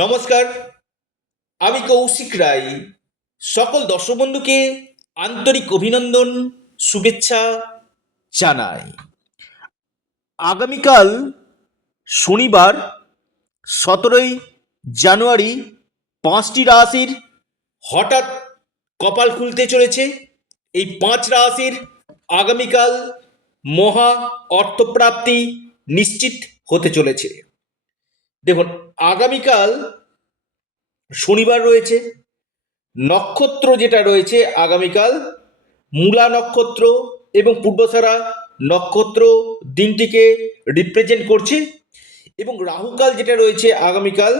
নমস্কার, আমি কৌশিক রায়। সকল দর্শক বন্ধুকে আন্তরিক অভিনন্দন, শুভেচ্ছা জানাই। আগামীকাল শনিবার 17ই জানুয়ারি 5টি রাশির হঠাৎ কপাল খুলতে চলেছে। এই 5 রাশির আগামীকাল মহা অর্থপ্রাপ্তি নিশ্চিত হতে চলেছে। দেখুন, আগামীকাল শনিবার রয়েছে, নক্ষত্র যেটা রয়েছে আগামীকাল মূলা নক্ষত্র এবং পূর্বসারা নক্ষত্র দিনটিকে রিপ্রেজেন্ট করছে। এবং রাহুকাল যেটা রয়েছে আগামীকাল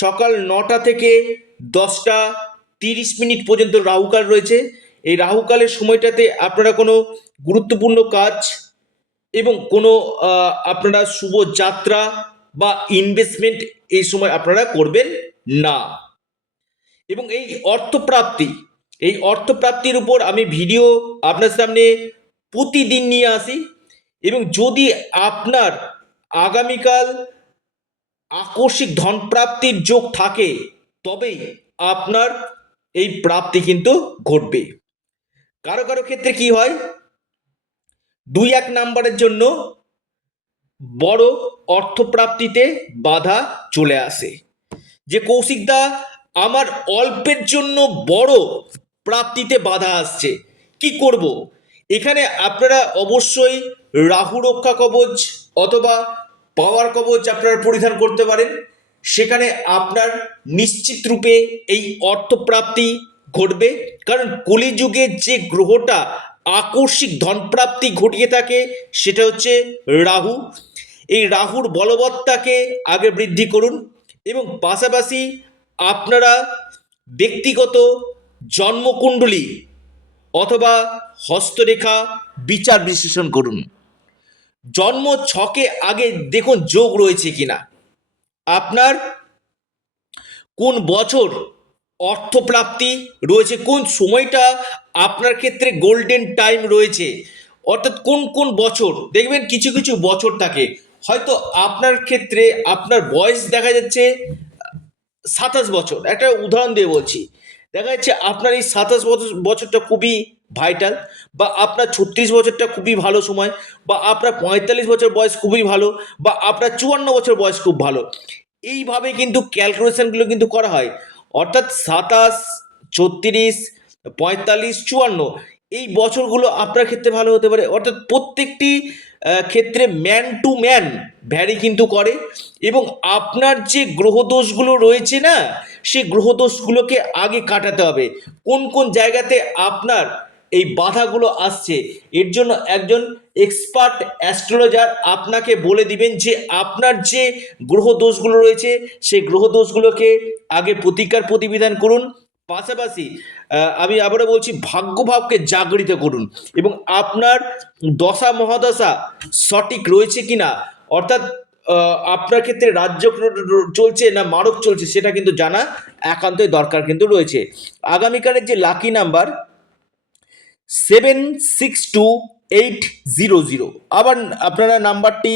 সকাল 9টা থেকে 10টা 30 মিনিট পর্যন্ত রাহুকাল রয়েছে। এই রাহুকালের সময়টাতে আপনারা কোনো গুরুত্বপূর্ণ কাজ এবং কোনো আপনারা শুভ যাত্রা বা ইনভেস্টমেন্ট এই সময় আপনারা করবেন না। এবং এই অর্থপ্রাপ্তির উপর আমি ভিডিও আপনার সামনে প্রতিদিন নিয়ে আসি। এবং যদি আপনার আগামীকাল আকস্মিক ধনপ্রাপ্তির যোগ থাকে তবেই আপনার এই প্রাপ্তি কিন্তু ঘটবে। কারো কারো ক্ষেত্রে কি হয়, 2-1 নাম্বারের জন্য বড় অর্থপ্রাপ্তিতে বাধা চলে আসে, যে কৌশিকদা আমার অল্পের জন্য বড় প্রাপ্তিতে বাধা আসছে, কি করব? এখানে আপনারা অবশ্যই রাহু রক্ষা কবচ অথবা পাওয়ার কবচ আপনারা পরিধান করতে পারেন। সেখানে আপনার নিশ্চিত রূপে এই অর্থপ্রাপ্তি ঘটবে। কারণ কলিযুগে যে গ্রহটা আকস্মিক ধনপ্রাপ্তি ঘটিয়ে থাকে সেটা হচ্ছে রাহু। এই রাহুর বলবত্তাকে আগে বৃদ্ধি করুন এবং পাশাপাশি আপনারা ব্যক্তিগত জন্মকুণ্ডলী অথবা হস্তরেখা বিচার বিশ্লেষণ করুন। জন্ম ছকে আগে দেখুন যোগ রয়েছে কিনা, আপনার কোন বছর অর্থপ্রাপ্তি রয়েছে, কোন সময়টা আপনার ক্ষেত্রে গোল্ডেন টাইম রয়েছে, অর্থাৎ কোন কোন বছর দেখবেন কিছু কিছু বছর থাকে। হয়তো আপনার ক্ষেত্রে আপনার বয়স দেখা যাচ্ছে 27 বছর, একটা উদাহরণ দিয়ে বলছি, দেখা যাচ্ছে আপনার এই 27 বছরটা খুবই ভাইটাল, বা আপনার 36 বছরটা খুবই ভালো সময়, বা আপনার 45 বছর বয়স খুবই ভালো, বা আপনার 54 বছর বয়স খুব ভালো। এইভাবে কিন্তু ক্যালকুলেশনগুলো কিন্তু করা হয়। অর্থাৎ 27, 36, 45, 54 এই বছরগুলো আপনার ক্ষেত্রে ভালো হতে পারে। অর্থাৎ প্রত্যেকটি ক্ষেত্রে ম্যান টু ম্যান ভ্যারি কিন্তু করে। এবং আপনার যে গ্রহদোষগুলো রয়েছে না, সেই গ্রহদোষগুলোকে আগে কাটাতে হবে। কোন কোন জায়গাতে আপনার এই বাধাগুলো আসছে, এর জন্য একজন এক্সপার্ট অ্যাস্ট্রোলজার আপনাকে বলে দিবেন যে আপনার যে গ্রহদোষগুলো রয়েছে সেই গ্রহদোষগুলোকে আগে প্রতিকার প্রতিবিধান করুন। পাশাপাশি আমি আবারও বলছি, ভাগ্যভাবকে জাগরিত করুন এবং আপনার দশা মহাদশা সঠিক রয়েছে কিনা, অর্থাৎ আপনার ক্ষেত্রে রাজ্য চলছে না মারক চলছে সেটা কিন্তু জানা একান্তই দরকার কিন্তু রয়েছে। আগামীকালের যে লাকি নাম্বার 762800। আবার আপনারা নাম্বারটি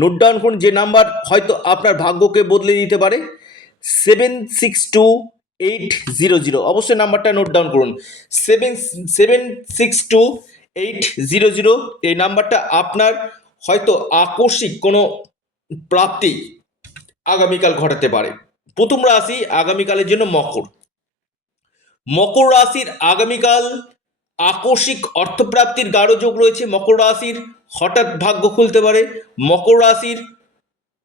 নোট ডাউন করুন, যে নাম্বার হয়তো আপনার ভাগ্যকে বদলে দিতে পারে। 762800, অবশ্যই নাম্বারটা নোট ডাউন করুন। 762800 এই নাম্বারটা আপনার হয়তো আকস্মিক কোনো প্রাপ্তি আগামীকাল ঘটাতে পারে। প্রথম রাশি আগামীকালের জন্য মকর। মকর রাশির আগামীকাল আকস্মিক অর্থপ্রাপ্তির গাঢ় যোগ রয়েছে। মকর রাশির হঠাৎ ভাগ্য খুলতে পারে। মকর রাশির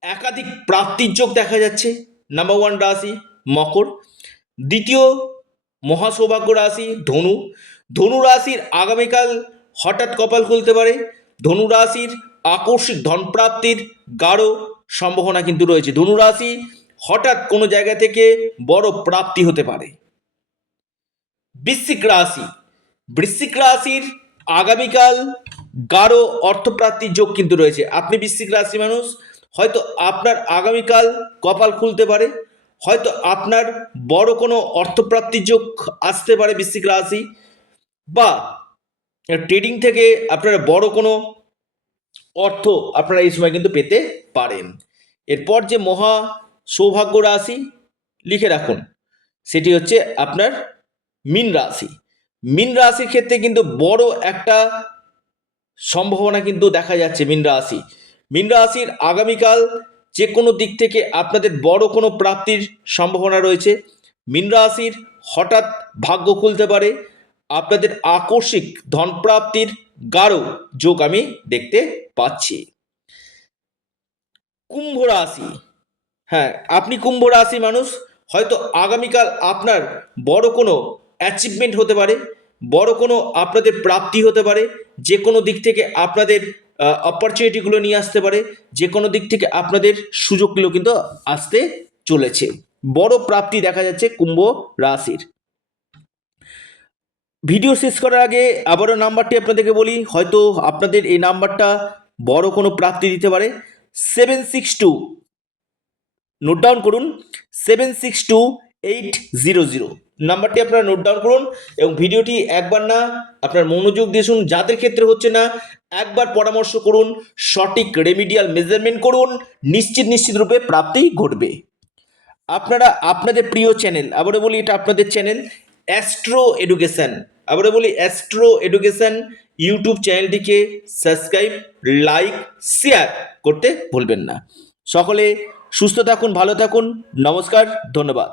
একাধিক প্রাপ্তির যোগ দেখা যাচ্ছে। নাম্বার 1 রাশি মকর। দ্বিতীয় মহাসৌভাগ্য রাশি ধনু। ধনু রাশির আগামীকাল হঠাৎ কপাল খুলতে পারে। ধনু রাশির আকস্মিক ধনপ্রাপ্তির গাঢ় সম্ভাবনা কিন্তু রয়েছে। ধনু রাশি হঠাৎ কোনো জায়গা থেকে বড় প্রাপ্তি হতে পারে। বৃশ্চিক রাশি। বৃশ্চিক রাশির আগামীকাল গাঢ় অর্থপ্রাপ্তির যোগ কিন্তু রয়েছে। আপনি বৃশ্চিক রাশি মানুষ, হয়তো আপনার আগামীকাল কপাল খুলতে পারে, হয়তো আপনার বড় কোনো অর্থপ্রাপ্তির যোগ আসতে পারে বৃশ্চিক রাশি, বা ট্রেডিং থেকে আপনারা বড় কোনো অর্থ আপনারা এই সময় কিন্তু পেতে পারেন। এরপর যে মহা সৌভাগ্য রাশি লিখে রাখুন, সেটি হচ্ছে আপনার মীন রাশি। মীন রাশির ক্ষেত্রে কিন্তু বড় একটা সম্ভাবনা কিন্তু দেখা যাচ্ছে। মীন রাশির আগামীকাল যে কোনো দিক থেকে আপনাদের বড় কোনো প্রাপ্তির সম্ভাবনা রয়েছে। মীন রাশির হঠাৎ ভাগ্য খুলতে পারে, আপনাদের আকস্মিক ধনপ্রাপ্তির গাঢ় যোগ আমি দেখতে পাচ্ছি। কুম্ভ রাশি, হ্যাঁ, আপনি কুম্ভ রাশি মানুষ, হয়তো আগামীকাল আপনার বড় কোনো অ্যাচিভমেন্ট হতে পারে, বড় কোনো আপনাদের প্রাপ্তি হতে পারে, যে কোনো দিক থেকে আপনাদের অপরচুনিটিগুলো নিয়ে আসতে পারে, যে কোনো দিক থেকে আপনাদের সুযোগগুলো কিন্তু আসতে চলেছে। বড় প্রাপ্তি দেখা যাচ্ছে কুম্ভ রাশির। ভিডিও শেষ করার আগে আবারও নাম্বারটি আপনাদেরকে বলি, হয়তো আপনাদের এই নাম্বারটা বড় কোনো প্রাপ্তি দিতে পারে। 762, নোট ডাউন করুন, 762-800 নাম্বারটি আপনারা নোট ডাউন করুন এবং ভিডিওটি একবার না আপনার মনোযোগ দিয়ে শুনুন। যাদের ক্ষেত্রে হচ্ছে না, একবার পরামর্শ করুন, সঠিক রেমিডিয়াল মেজারমেন্ট করুন, নিশ্চিত রূপে প্রাপ্তি ঘটবে। আপনারা আপনাদের প্রিয় চ্যানেল, আবারও বলি এটা আপনাদের চ্যানেল অ্যাস্ট্রো এডুকেশন, আবারও বলি অ্যাস্ট্রো এডুকেশন ইউটিউব চ্যানেলটিকে সাবস্ক্রাইব, লাইক, শেয়ার করতে ভুলবেন না। সকলে সুস্থ থাকুন, ভালো থাকুন, নমস্কার, ধন্যবাদ।